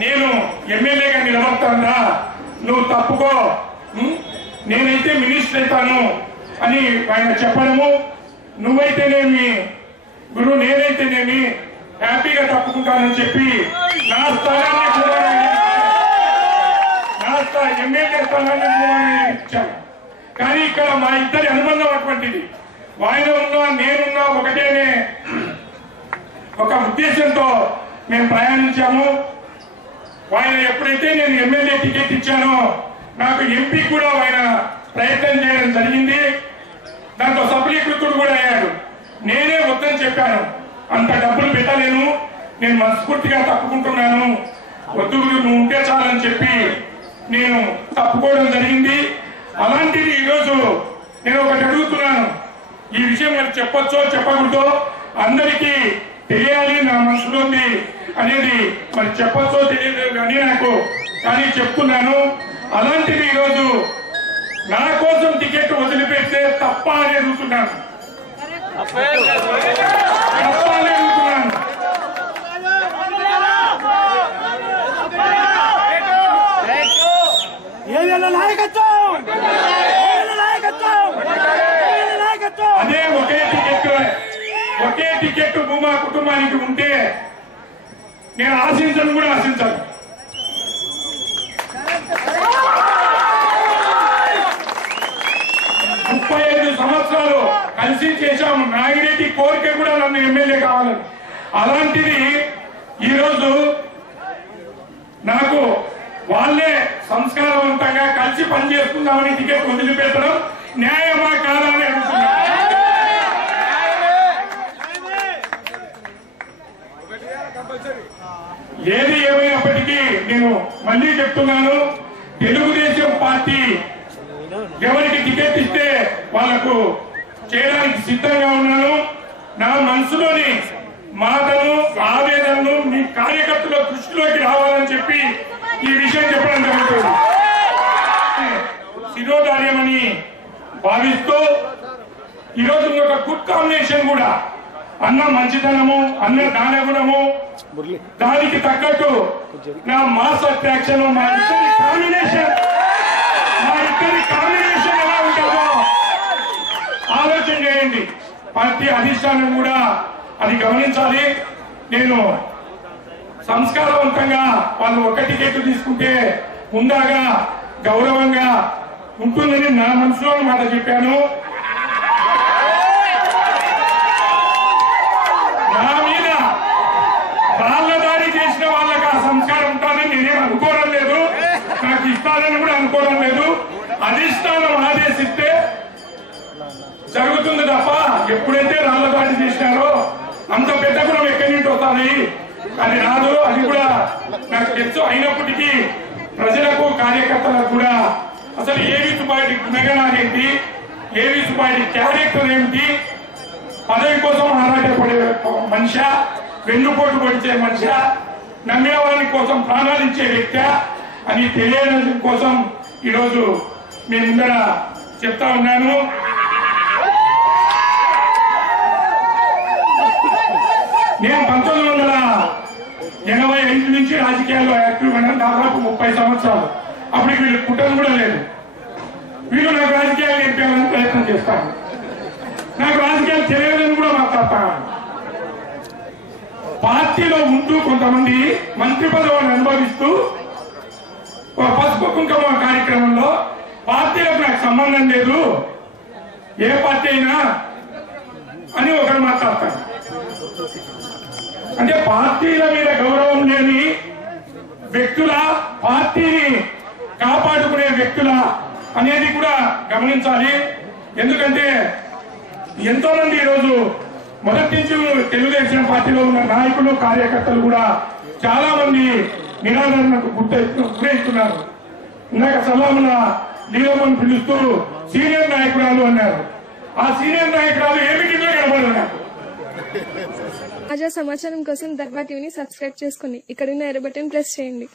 నేను ఎమ్మెల్యేగా నిలబడతానా? నువ్వు తప్పుకో. నేనైతే మినిస్టర్ అవుతాను అని ఆయన చెప్పడము. నువ్వైతేనేమి గురువు నేనైతేనేమి హ్యాపీగా తప్పుకుంటానని చెప్పి నా స్థానాన్ని కూడా నా స్థా ఎమ్మెల్యే స్థానాన్ని కూడా ఇచ్చాను కానీ ఇక్కడ మా ఇద్దరి అనుబంధం అటువంటిది. ఆయన ఉన్నా నేనున్నా ఒకటేనే. ఒక ఉద్దేశంతో మేము ప్రయాణించాము. ఆయన ఎప్పుడైతే నేను ఎమ్మెల్యే టికెట్ ఇచ్చానో నాకు ఎంపీ కూడా ఆయన ప్రయత్నం చేయడం జరిగింది. దాంతో సఫలీకృతుడు కూడా అయ్యాడు. నేనే వద్దని చెప్పాను. అంత డబ్బులు పెట్టలేను. నేను మనస్ఫూర్తిగా తప్పుకుంటున్నాను. వద్దు నువ్వు ఉంటే చాలని చెప్పి నేను తప్పుకోవడం జరిగింది. అలాంటిది ఈరోజు నేను ఒకటి అడుగుతున్నాను. ఈ విషయం మీరు చెప్పొచ్చో చెప్పకూడదో? అందరికీ తెలియాలి నా మనసులో ఉంది అనేది మరి చెప్పొచ్చో తెలియదు కానీ నాకు కానీ చెప్తున్నాను. అలాంటిది ఈరోజు నా కోసం టికెట్ వదిలిపెడితే తప్ప అని అడుగుతున్నాను తప్ప అని అడుగుతున్నాను అదే ఒకే టికెట్ ఒకే టికెట్ భూమా కుటుంబానికి ఉంటే నేను ఆశించను కూడా ఆశించాను. ముప్పై ఐదు సంవత్సరాలు కలిసి చేశాము. నాగిరెడ్డి కోరిక కూడా నన్ను ఎమ్మెల్యే కావాలని. అలాంటిది ఈరోజు నాకు వాళ్ళే సంస్కారవంతంగా కలిసి పనిచేసుకుందామని టికెట్ వదిలిపెట్టడం న్యాయమా కాదా అని అనుకున్నాను ఏది ఏమైనప్పటికీ నేను మళ్ళీ చెప్తున్నాను తెలుగుదేశం పార్టీ ఎవరికి టికెట్ ఇస్తే వాళ్ళకు చేయడానికి సిద్ధంగా ఉన్నాను. నా మనసులోని మాటలు ఆవేదనలు మీ కార్యకర్తల దృష్టిలోకి రావాలని చెప్పి ఈ విషయం చెప్పడం జరుగుతుంది. శిరోధార్యమని భావిస్తూ ఈరోజు ఒక గుడ్ కాంబినేషన్ కూడా. అన్న మంచితనము అన్న దానగుణము దానికి తగ్గట్టు నా మాస్ అట్రాక్షన్ మా ఇద్దరి కాంబినేషన్ మా ఇద్దరి కాంబినేషన్ ఎలా ఉంటుందో ఆలోచన చేయండి. పార్టీ అధిష్టానం కూడా అది గమనించాలి. నేను సంస్కారవంతంగా వాళ్ళు ఒక టికెట్ తీసుకుంటే ఉందాగా గౌరవంగా ఉంటుందని నా మనసులో మాట చెప్పాను నా మీద రాళ్ళ దాడి చేసిన వాళ్ళకి ఆ సంస్కారం ఉంటుందని నేనేం అనుకోవడం లేదు ఇస్తారని కూడా అనుకోవడం లేదు. అధిష్టానం ఆదేశిస్తే జరుగుతుంది తప్ప ఎప్పుడైతే రాళ్ళపాటి చేసినారో అంత పెద్ద గుణం ఎక్కడి నుంచి వస్తుంది? అది రాదు. అది కూడా నాకు తెలుసు. అయినప్పటికీ ప్రజలకు కార్యకర్తలకు కూడా అసలు ఏవి సుబాయిడి గుణగణాలు ఏంటి ఏవి సుబాయిడి క్యారెక్టర్ ఏమిటి? పదవి కోసం ఆరాటపడే మనిషి వెన్నుపోటు పొడిచే మనిషి నమ్మిన వారి కోసం ప్రాణాలు ఇచ్చే వ్యక్తి అని తెలియడం కోసం ఈరోజు మీ ముందర చెప్తా ఉన్నాను. నేను పంతొమ్మిది వందల ఎనభై ఐదు నుంచి రాజకీయాల్లో యాక్టివ్ అయినా దాదాపు ముప్పై సంవత్సరాలు. అప్పుడు వీళ్ళు కుటుంబం కూడా లేదు వీళ్ళు నాకు రాజకీయాలు నేర్పాలని ప్రయత్నం చేస్తాను నాకు రాజకీయాలు తెలియదని కూడా మాట్లాడతాను పార్టీలో ఉంటూ కొంతమంది మంత్రి పదవిని అనుభవిస్తూ పసుపు కుంకుమ కార్యక్రమంలో పార్టీలకు నాకు సంబంధం లేదు. ఏ పార్టీ అయినా అని ఒకరు మాట్లాడతారు. అంటే పార్టీల మీద గౌరవం లేని వ్యక్తుల పార్టీని కాపాడుకునే వ్యక్తుల అనేది కూడా గమనించాలి. ఎందుకంటే ఎంతో మంది ఈరోజు మొదటి నుంచి తెలుగుదేశం పార్టీలో ఉన్న నాయకులు కార్యకర్తలు కూడా చాలా మంది నిరాదరణకు గుర్తు గురవుతున్నారు ఇందాక సలాముల నీలమని పిలుస్తూ సీనియర్ నాయకురాలు అన్నారు. ఆ సీనియర్ నాయకురాలు ఏ మీటింగ్ నాకు తాజా సమాచారం కోసం దర్బా టీవీని సబ్స్క్రైబ్ చేసుకుని ఇక్కడున్న ఎర్ర బటన్ ప్రెస్ చేయండి.